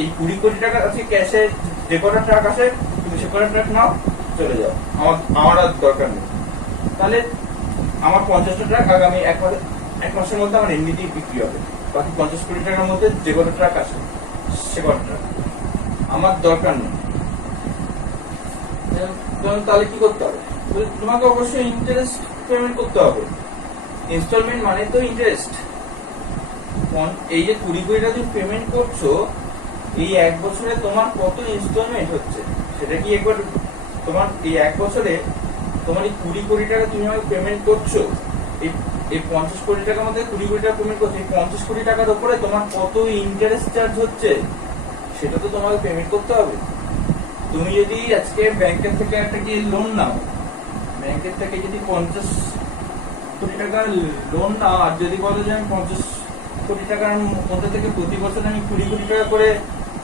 এই 20 কোটি টাকা আছে ক্যাশে, যে কটা ট্রাক আসে তুমি সে কটা ট্রাক নাও, চলে যাও, আমার আর দরকার নেই। তাহলে আমার 50টা ট্রাক আগামী এক মাসের মধ্যে আমার এমনিতেই বিক্রি হবে। বাকি 50 কোটি টাকার মধ্যে যে কটা ট্রাক আসে সে কটা ট্রাক আমার দরকার নেই। তাহলে কি করতে হবে? তোমাকে অবশ্যই ইন্টারেস্ট পেমেন্ট করতে হবে। ইনস্টলমেন্ট মানে তো ইন্টারেস্ট। এই যে 20 কোটি টাকা তুমি পেমেন্ট করছো, এই এক বছরে তোমার কত ইনস্টলমেন্ট হচ্ছে সেটা কি একবার তোমার এই এক বছরে তোমার এই 20 কোটি টাকা তুমি আমাকে পেমেন্ট করছো, এই 50 কোটি টাকার মধ্যে 20 কোটি টাকা পেমেন্ট করছো, এই 50 কোটি টাকার উপরে তোমার কত ইন্টারেস্ট চার্জ হচ্ছে সেটা তো তোমাকে পেমেন্ট করতে হবে। তুমি যদি আজকে ব্যাংকের থেকে একটা কি লোন নাও, ব্যাংকের থেকে যদি 50 কোটি টাকার লোন নাও, আর যদি বলো যে আমি 50 কোটি টাকার মধ্যে থেকে প্রতি বছর আমি 20 কোটি টাকা করে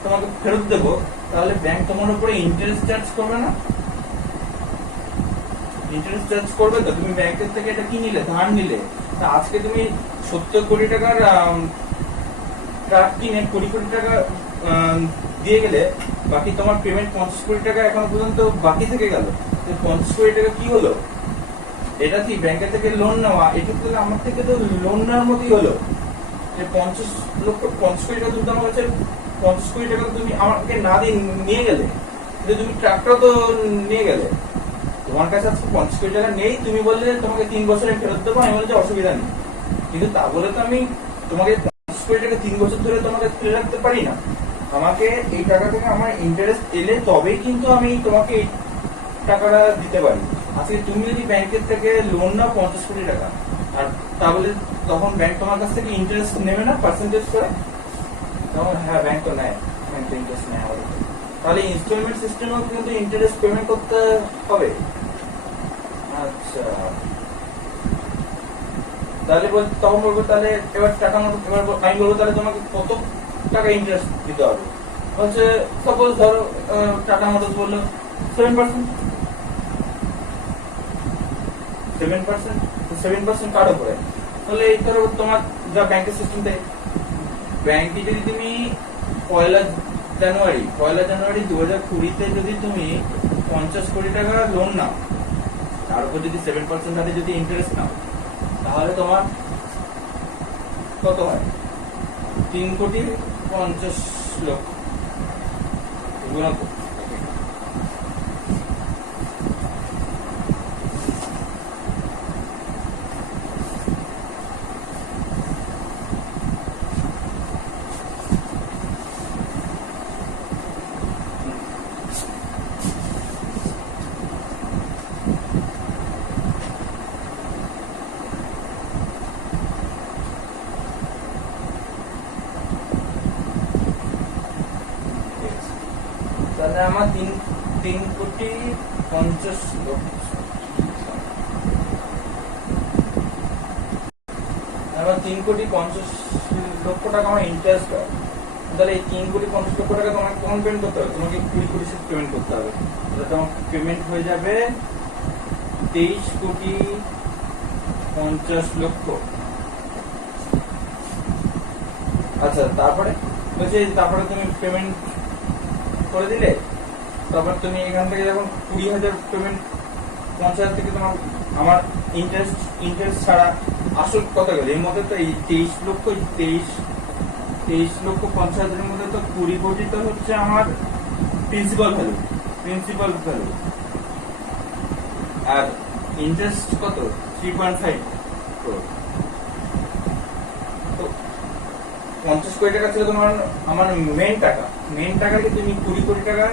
তোমাকে ফেরত দেবো, তাহলে ব্যাংক তোমার উপরে ইন্টারেস্ট চার্জ করবে না? ইন্টারেস্ট চার্জ করবে তো। তুমি ব্যাংকের থেকে এটা কি নিলে, ধার নিলে। তা আজকে তুমি 70 কোটি টাকার ট্রাক কিনে 20 কোটি টাকা দিয়ে গেলে, বাকি তোমার পেমেন্ট 50 কোটি টাকা এখনো পর্যন্ত বাকি থেকে গেল। 50 কোটি টাকা কি হলো? এটা কি ব্যাংকের থেকে লোন নেওয়া, এটা তো আমার থেকে তো লোন নেওয়ার মতোই হলো। যে 50 কোটি টাকা তুমি আমার কাছে 50 কোটি টাকা তুমি আমাকে না দিয়ে নিয়ে গেলে, কিন্তু তুমি ট্রাকটা তো নিয়ে গেলে। তোমার কাছে আজকে 50 কোটি টাকা নেই, তুমি বললে তোমাকে 3 বছরে ফেরত দেবো, আমি বলছি অসুবিধা নেই। কিন্তু তা বলে তো আমি তোমাকে 50 কোটি টাকা 3 বছর ধরে তোমাকে ফেলে রাখতে পারি না। আমাকে এই টাকা থেকে আমার ইন্টারেস্ট এলে তবেই কিন্তু আমি তোমাকে এই টাকাটা দিতে পারি। আজকে তুমি যদি ব্যাংকের থেকে লোন নাও 50 কোটি টাকা, আর তাহলে তখন ব্যাংক তোমার কাছ থেকে ইন্টারেস্ট নেবে না পার্সেন্টেজ করে? তখন হ্যাঁ ব্যাংক তো নেয়, ব্যাংক তো ইন্টারেস্ট নেয় আমাদের। তাহলে ইনস্টলমেন্ট সিস্টেমেও কিন্তু ইন্টারেস্ট পেমেন্ট করতে হবে। আচ্ছা, তাহলে তখন বলবো তাহলে এবার টাকা এবার আমি বলবো তাহলে তোমাকে কত টাকা ইন্টারেস্ট দিতে হবে। হচ্ছে সাপোজ ধরো টাটা মোটরস বললো 7%, 7% কার উপরে? তাহলে এই ধরো তোমার যা ব্যাংকের সিস্টেম থেকে, ব্যাংকে যদি তুমি পয়লা জানুয়ারি 2020-তে যদি তুমি 50 কোটি টাকা লোন নাও, তার উপর যদি 7% হারে যদি ইন্টারেস্ট নাও, তাহলে তোমার কত হয়? 3,50,00,000 গুণা করো। তাহলে আমার 3,50,00,000 আমার 3,50,00,000 টাকা আমার ইন্টারেস্ট হয়। তাহলে এই 3,50,00,000 টাকা তোমাকে কখন পেমেন্ট করতে হবে? তোমাকে 20 কোটি পেমেন্ট করতে হবে। তাহলে তোমার পেমেন্ট হয়ে যাবে 23,50,00,000। আচ্ছা, তারপরে বলছি তারপরে তুমি পেমেন্ট করে দিলে, তারপর তুমি এখান থেকে যখন 20,000 পেমেন্ট, 50,000 থেকে তোমার আমার ইন্টারেস্ট ছাড়া আসল কত গেল? এর মধ্যে তো এই 23,50,000 মধ্যে তো 20 কোটি তো হচ্ছে আমার প্রিন্সিপাল ভ্যালু, আর ইন্টারেস্ট কত? 3.5 করোড়। তো 50 কোটি টাকা ছিল তোমার আমার মেন টাকাকে তুমি 20 কোটি টাকা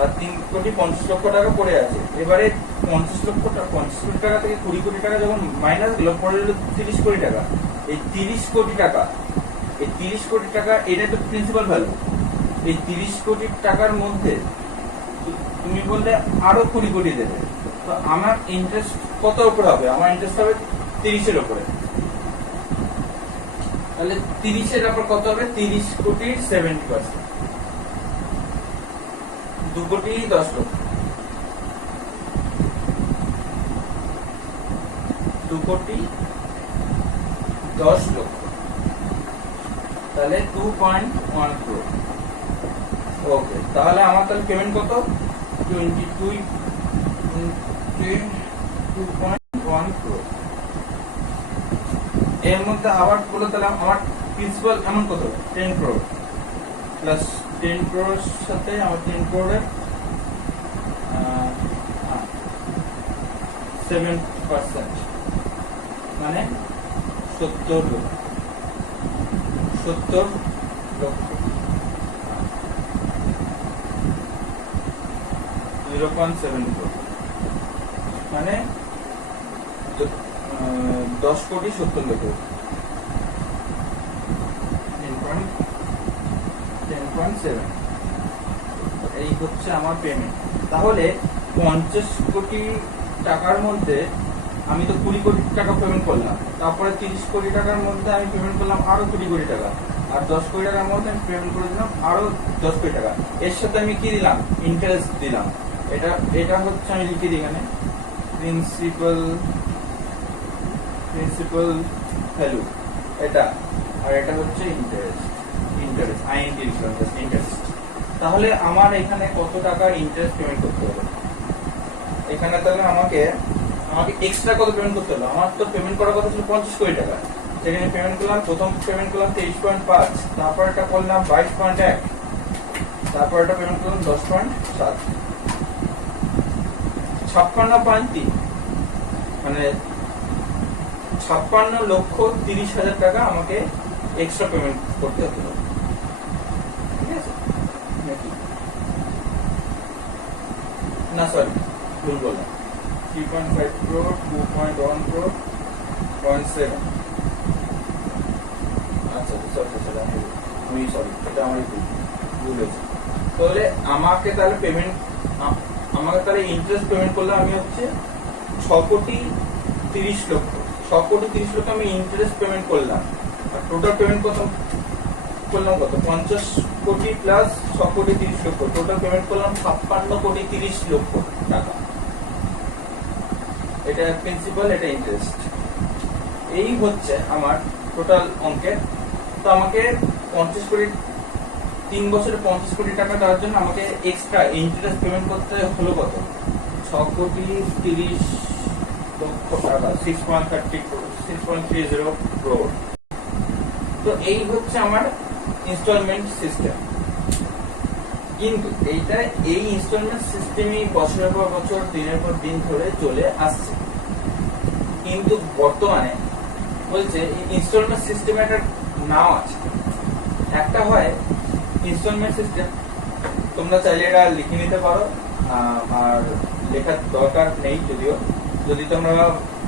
আর 3,50,00,000 টাকা পড়ে আছে। এবারে 50 কোটি টাকা থেকে 20 কোটি টাকা যখন মাইনাস গেল, পড়ে গেল 30 কোটি টাকা। এই 30 কোটি টাকা এটা তো প্রিন্সিপাল ভ্যালু। এই 30 কোটি টাকার মধ্যে তুমি বললে আরো 20 কোটি দেবে, তো আমার ইন্টারেস্ট কত উপরে হবে? আমার ইন্টারেস্ট হবে 30-এর উপরে। তাহলে 30-এর উপর কত হবে? 30 কোটির 70%, 2,10,00,000। 2,10,00,000, তাহলে 2.1 crore। ওকে, তাহলে আমার তাহলে পেমেন্ট কত? 22.1 crore। এর মধ্যে আবার বলে তাহলে আমার প্রিন্সিপাল এমন কত? 10 crore প্লাস 10 crore সাথে আমার 10 crore এর 7%, মানে 70 লক্ষ। 70 লক্ষ 0.7 crore, মানে 10 কোটি 70 লক্ষ, 10.7। এই হচ্ছে আমার পেমেন্ট। তাহলে 50 কোটি টাকার মধ্যে আমি তো 20 কোটি টাকা পেমেন্ট করলাম, তারপরে 30 কোটি টাকার মধ্যে আমি পেমেন্ট করলাম আরো 20 কোটি টাকা, আর 10 কোটি টাকার মধ্যে আমি পেমেন্ট করে দিলাম আরো 10 কোটি টাকা। এর সাথে আমি কি দিলাম? ইন্টারেস্ট দিলাম। এটা হচ্ছে, আমি লিখে দিই এখানে, প্রিন্সিপাল ভ্যালু এটা, আর এটা হচ্ছে ইন্টারেস্ট। ইন্টারেস্ট। তাহলে আমার এখানে কত টাকা ইন্টারেস্ট পেমেন্ট করতে হবে? এখানে তাহলে আমাকে এক্সট্রা কত পেমেন্ট করতে হবে? আমার তো পেমেন্ট করার কথা ছিল 50 কোটি টাকা, সেখানে পেমেন্ট করলাম, প্রথম পেমেন্ট করলাম 23.5, তারপর এটা করলাম 22.1, তারপর এটা পেমেন্ট করলাম 10.7, 56.3, মানে 56,30,000 টাকা আমাকে এক্সট্রা পেমেন্ট করতে হতো। ঠিক আছে না? সরি, ভুল বললাম। 3.5 crore, 2.1 crore, 0.7। আচ্ছা সরি, এটা আমার ভুল হয়েছে। তাহলে আমাকে তাহলে ইন্টারেস্ট পেমেন্ট করলে আমি হচ্ছে 6 কোটি 30 লক্ষ। 6 কোটি 30 লক্ষ আমি ইন্টারেস্ট পেমেন্ট করলাম, আর টোটাল পেমেন্ট করলাম কত? 50 কোটি প্লাস 6 কোটি 30 লক্ষ, টোটাল পেমেন্ট করলাম 56 কোটি 30 লক্ষ টাকা। এটা প্রিন্সিপাল, এটা ইন্টারেস্ট। এই হচ্ছে আমার টোটাল অঙ্কের। তো আমাকে 50 কোটি, 3 বছরে 50 কোটি টাকা দেওয়ার জন্য আমাকে এক্সট্রা ইন্টারেস্ট পেমেন্ট করতে হলো কত? 6 কোটি 30 লক্ষ টাকা, 6.30 crore। তো এই হচ্ছে আমার ইনস্টলমেন্ট সিস্টেম। কিন্তু এই ইনস্টলমেন্ট সিস্টেমই বছরের পর বছর, দিনের পর দিন ধরে চলে আসছে। কিন্তু বর্তমানে বলছে ইনস্টলমেন্ট সিস্টেমের একটা নাম আছে। একটা হয় ইনস্টলমেন্ট সিস্টেম, তোমরা চাইলে এটা লিখে নিতে পারো, আর লেখার দরকার নেই। যদিও যদি তোমরা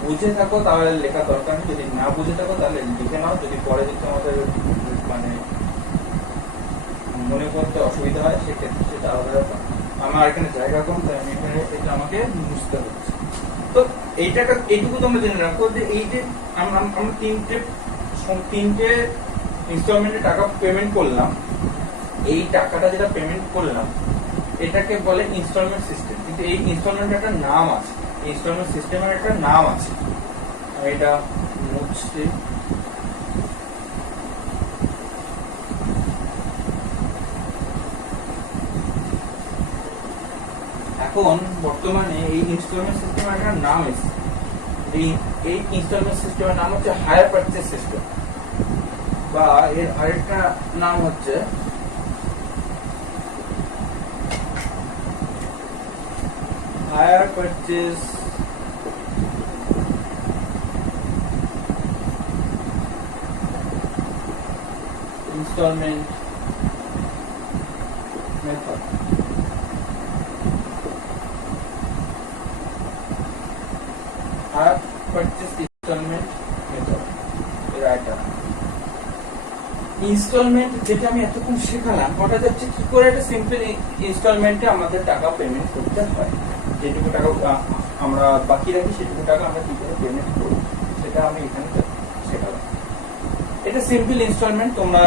বুঝে থাকো তাহলে লেখার দরকার নেই, যদি না বুঝে থাকো তাহলে লিখে নাও, যদি পরে যদি আমাদের মানে মনে করতে অসুবিধা হয় সেক্ষেত্রে সেটা আলাদা ব্যাপার। আমার এখানে জায়গা কম, তাই আমি এখানে এটা আমাকে বুঝতে হচ্ছে। তো এইটুকু তোমরা জেনে রাখো যে এই যে আমরা তিনটে ইনস্টলমেন্টে টাকা পেমেন্ট করলাম, এই টাকাটা যেটা পেমেন্ট করলাম এটাকে বলে ইনস্টলমেন্ট সিস্টেম। কিন্তু এই ইনস্টলমেন্টের একটা নাম আছে, ইনস্টলমেন্ট সিস্টেমের একটা নাম আছে। এটা মুছতে, এখন বর্তমানে এই ইনস্টলমেন্ট সিস্টেমের একটা নাম এসেছে। এই ইনস্টলমেন্ট সিস্টেমের নাম হচ্ছে হায়ার পারচেজ সিস্টেম, বা এর আরেকটা নাম হচ্ছে hire purchase instalment method. Hire purchase instalment method এর আরেকটা নাম। ইনস্টলমেন্ট যেটা আমি এতক্ষণ শেখালাম, ওটা হচ্ছে কি করে একটা সিম্পল ইনস্টলমেন্টে আমাদের টাকা পেমেন্ট করতে হয়। যেটুকু টাকা আমরা বাকি রাখি সেটুকু টাকা আমরা কি করে পেমেন্ট করি সেটা আমি এখানে শেখালাম। এটা সিম্পল ইনস্টলমেন্ট। তোমরা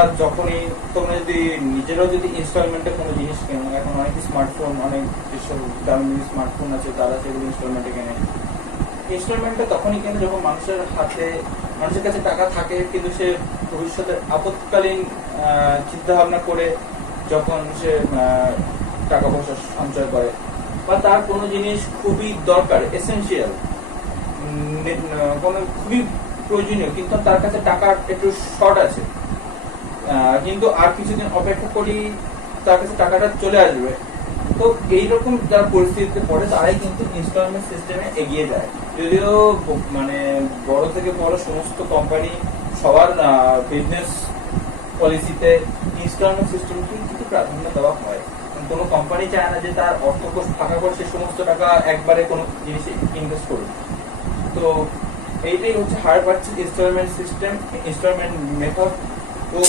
যদি নিজেরাও যদি ইনস্টলমেন্টে কোনো জিনিস কেনো, এখন অনেক স্মার্টফোন, অনেক যেসব দামি স্মার্টফোন আছে তারা সেগুলো ইনস্টলমেন্টে কেনে। ইনস্টলমেন্টটা তখনই কেনে যখন মানুষের কাছে টাকা থাকে, কিন্তু সে ভবিষ্যতে আপৎকালীন চিন্তা ভাবনা করে যখন সে টাকা পয়সা সঞ্চয় করে, বা তার কোনো জিনিস খুবই দরকার, এসেনশিয়াল, কোনো খুবই প্রয়োজনীয়, কিন্তু তার কাছে টাকার একটু শর্ট আছে, কিন্তু আর কিছুদিন অপেক্ষা করি তার কাছে টাকাটা চলে আসবে। তো এইরকম যারা পরিস্থিতিতে পড়ে তারাই কিন্তু ইনস্টলমেন্ট সিস্টেমে এগিয়ে যায়। যদিও মানে বড় থেকে বড় সমস্ত কোম্পানি সবার বিজনেস পলিসিতে ইনস্টলমেন্ট সিস্টেমকে কিন্তু প্রাধান্য দেওয়া হয়। কোনো কোম্পানি চায় না যে তার অর্থকোষ ফাঁকা করে সে সমস্ত টাকা একবারে কোনো জিনিসে ইনভেস্ট করুক। তো এইটাই হচ্ছে hire purchase instalment system, instalment method. তো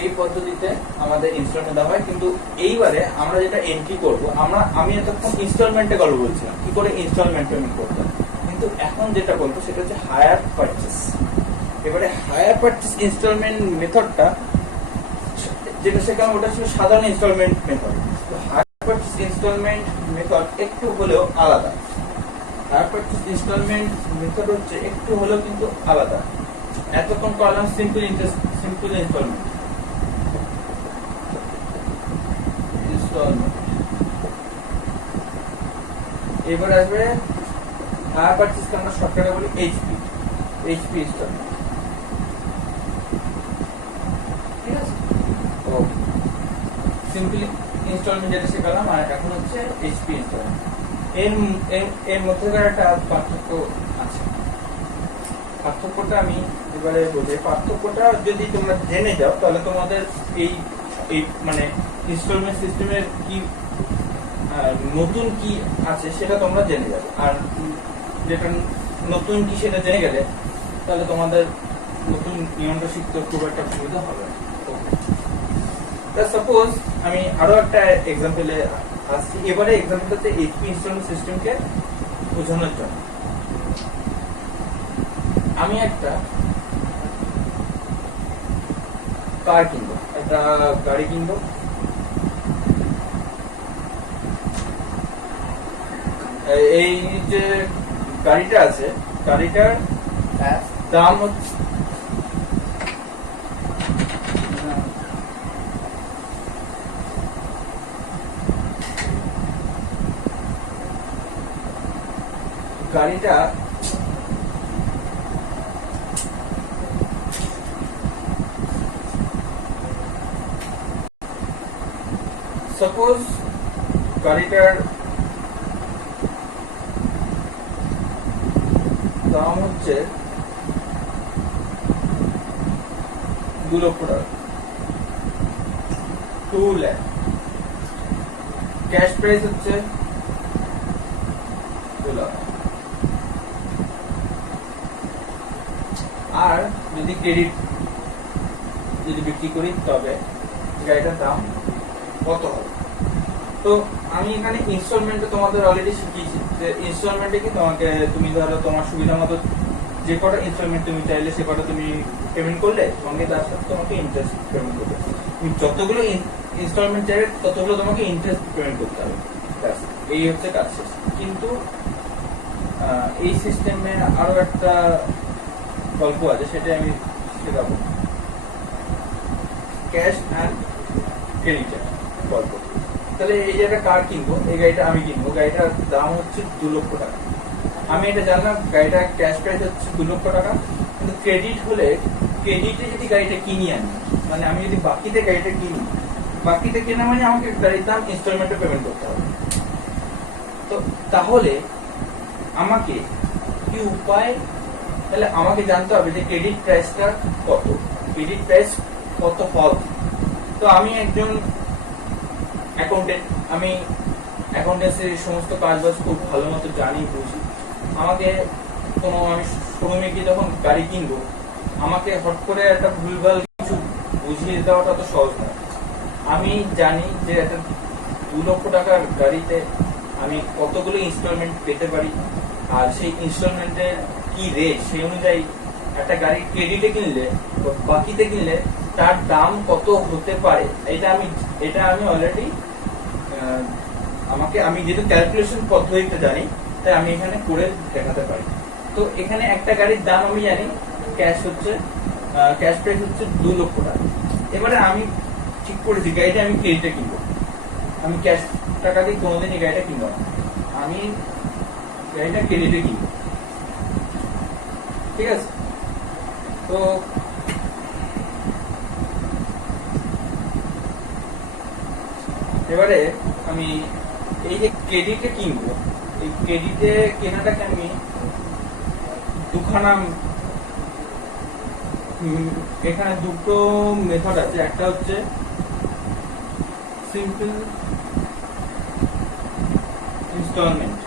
এই পদ্ধতিতে আমাদের ইনস্টলমেন্ট দেওয়া হয়। কিন্তু এইবারে আমরা যেটা এন্ট্রি করব, আমি এতক্ষণ ইনস্টলমেন্টে গল্প বলছিলাম কি করে ইনস্টলমেন্ট পেমেন্ট করতে, কিন্তু এখন যেটা বলবো সেটা হচ্ছে হায়ার পারচেজ। এবারে হায়ার পারচেজ ইনস্টলমেন্ট মেথডটা যেটা শেখানো ওটা ছিল সাধারণ ইনস্টলমেন্ট মেথড। তো হায়ার পারচেজ ইনস্টলমেন্ট মেথড একটু হলেও আলাদা। হায়ার পারচেজ ইনস্টলমেন্ট মেথড হচ্ছে একটু হলেও কিন্তু আলাদা। এতক্ষণ করলাম সিম্পল ইনস্টলমেন্ট। এবার আসবে হায়ার পারচেজকে আমরা শর্টকাটে বলি এইচপি ইনস্টলমেন্ট। ঠিক আছে, তো সিম্পল ইনস্টলমেন্ট যেটা শেখালাম, আর এখন হচ্ছে এইচপি ইনস্টলমেন্ট। এর মধ্যেকার একটা পার্থক্য আছে। পার্থক্যটা আমি এবারে বলি। পার্থক্যটা যদি তোমরা জেনে যাও তাহলে তোমাদের এই মানে ইনস্টলমেন্ট সিস্টেমের কি নতুন কি আছে সেটা তোমরা জেনে যাবে। আর যেটা নতুন কি সেটা জেনে গেলে তাহলে তোমাদের নতুন নিয়মটা শিখতে খুব একটা সুবিধা হবে। সাপোজ আমি আরো একটা এক্সাম্পলে আসছি। এবারে এক্সাম্পল হচ্ছে এইচপি ইনস্টলমেন্ট সিস্টেমকে বোঝানোর জন্য। আমি একটা কার কিনবো, একটা গাড়ি কিনবো। এই যে গাড়িটা আছে, গাড়িটার দাম হচ্ছে গাড়িটা সাপোজ গাড়িটার দাম হচ্ছে 2 লক্ষ টাকা, 2 লাখ। ক্যাশ প্রাইস হচ্ছে 2 লাখ। আর যদি ক্রেডিট যদি বিক্রি করি তবে গাড়িটার দাম কত হবে। তো আমি এখানে ইনস্টলমেন্টে তোমাদের অলরেডি শিখিয়েছি যে ইনস্টলমেন্টে কি তুমি ধরো তোমার সুবিধা মতো যে কটা ইনস্টলমেন্ট তুমি চাইলে সে কটা তুমি পেমেন্ট করলে, সঙ্গে তার সাথে তোমাকে ইন্টারেস্ট পেমেন্ট করবে। তুমি যতগুলো ইনস্টলমেন্ট চাইবে ততগুলো তোমাকে ইন্টারেস্ট পেমেন্ট করতে হবে। এই হচ্ছে কাজ শেষ। কিন্তু এই সিস্টেমে আরো একটা গল্প আছে, সেটা আমি শেখাবো। ক্যাশ অ্যান্ড ক্রেডিটের গল্প। তাহলে এই যে একটা কার কিনবো, এই গাড়িটা আমি কিনবো, গাড়িটার দাম হচ্ছে 2 লক্ষ টাকা। আমি এটা জানলাম গাড়িটা ক্যাশ প্রাইস হচ্ছে 2 লক্ষ টাকা, কিন্তু ক্রেডিট হলে, ক্রেডিটে যদি গাড়িটা কিনি আমি, মানে আমি যদি বাকিতে গাড়িটা কিনি, বাকিতে কেনা মানে আমাকে গাড়ির দাম ইনস্টলমেন্টে পেমেন্ট করতে হবে। তো তাহলে আমাকে কি উপায়, তাহলে আমাকে জানতে হবে যে ক্রেডিট প্রাইসটা কত, ক্রেডিট প্রাইস কত হবে। তো আমি একজন অ্যাকাউন্টেন্ট, আমি অ্যাকাউন্টেন্সির সমস্ত কাজবাজ খুব ভালো মতো জানি, বুঝি। আমাকে আমি শোরুমে গিয়ে যখন গাড়ি কিনবো, আমাকে হট করে একটা ভুলভাল কিছু বুঝিয়ে দেওয়াটা তো সহজ নয়। আমি জানি যে একটা 2 লক্ষ টাকার গাড়িতে আমি কতগুলো ইনস্টলমেন্ট পেতে পারি, আর সেই ইনস্টলমেন্টের কি রেট, সেই অনুযায়ী একটা গাড়ি ক্রেডিটে কিনলে বাকিতে কিনলে তার দাম কত হতে পারে, এটা আমি অলরেডি আমি যেহেতু ক্যালকুলেশন পদ্ধতিটা জানি, তাই আমি এখানে করে দেখাতে পারি। তো এখানে একটা গাড়ির দাম আমি জানি ক্যাশ হচ্ছে ক্যাশ প্রাইস হচ্ছে 2 লক্ষ টাকা। এবারে আমি ঠিক করেছি গাড়িটা আমি ক্রেডিটে কিনবো, আমি ক্যাশ টাকা দিয়ে কোনোদিন এই গাড়িটা কিনবো না, আমি গাড়িটা ক্রেডিটে কিনবো। ঠিক আছে, তো এবারে আমি এই যে ক্রেডিটে কিনবো, এই ক্রেডিটে কেনাটাকে আমি দুখানা এখানে দুটো মেথড আছে। একটা হচ্ছে simple instalment,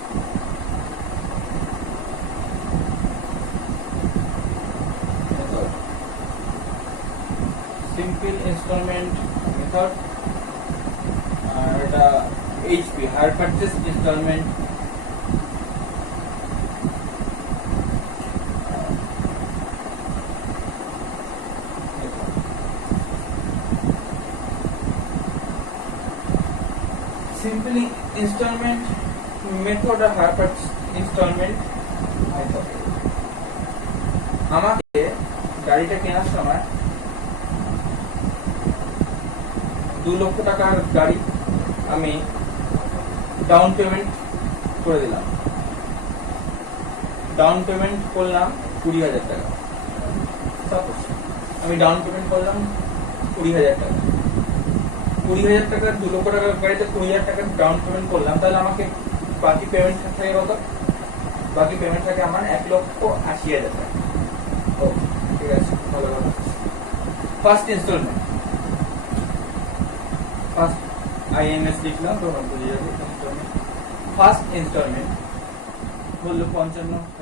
simple instalment method, আর এটা HP hire purchase instalment. Simple instalment method আর হায়ার পারচেজ ইনস্টলমেন্ট মেথড, আমাকে গাড়িটা কেনার সময় 2 লক্ষ টাকার গাড়ি আমি ডাউন পেমেন্ট করে দিলাম, ডাউন পেমেন্ট করলাম 20,000 টাকা। সাপোজ আমি ডাউন পেমেন্ট করলাম 20,000 টাকা, 20,000 টাকা 2 লক্ষ টাকার গাড়িতে 20,000 টাকা ডাউন পেমেন্ট করলাম, তাহলে আমাকে বাকি পেমেন্ট থাকে কত? বাকি পেমেন্ট থাকে আমার 1,80,000 টাকা। ও ঠিক আছে, ভালো ভালো। ফার্স্ট ইনস্টলমেন্ট, ফার্স্ট আইএমএস লিখলাম, তখন বুঝে যাবে। ফার্স্ট ইনস্টলমেন্ট বললো 55,000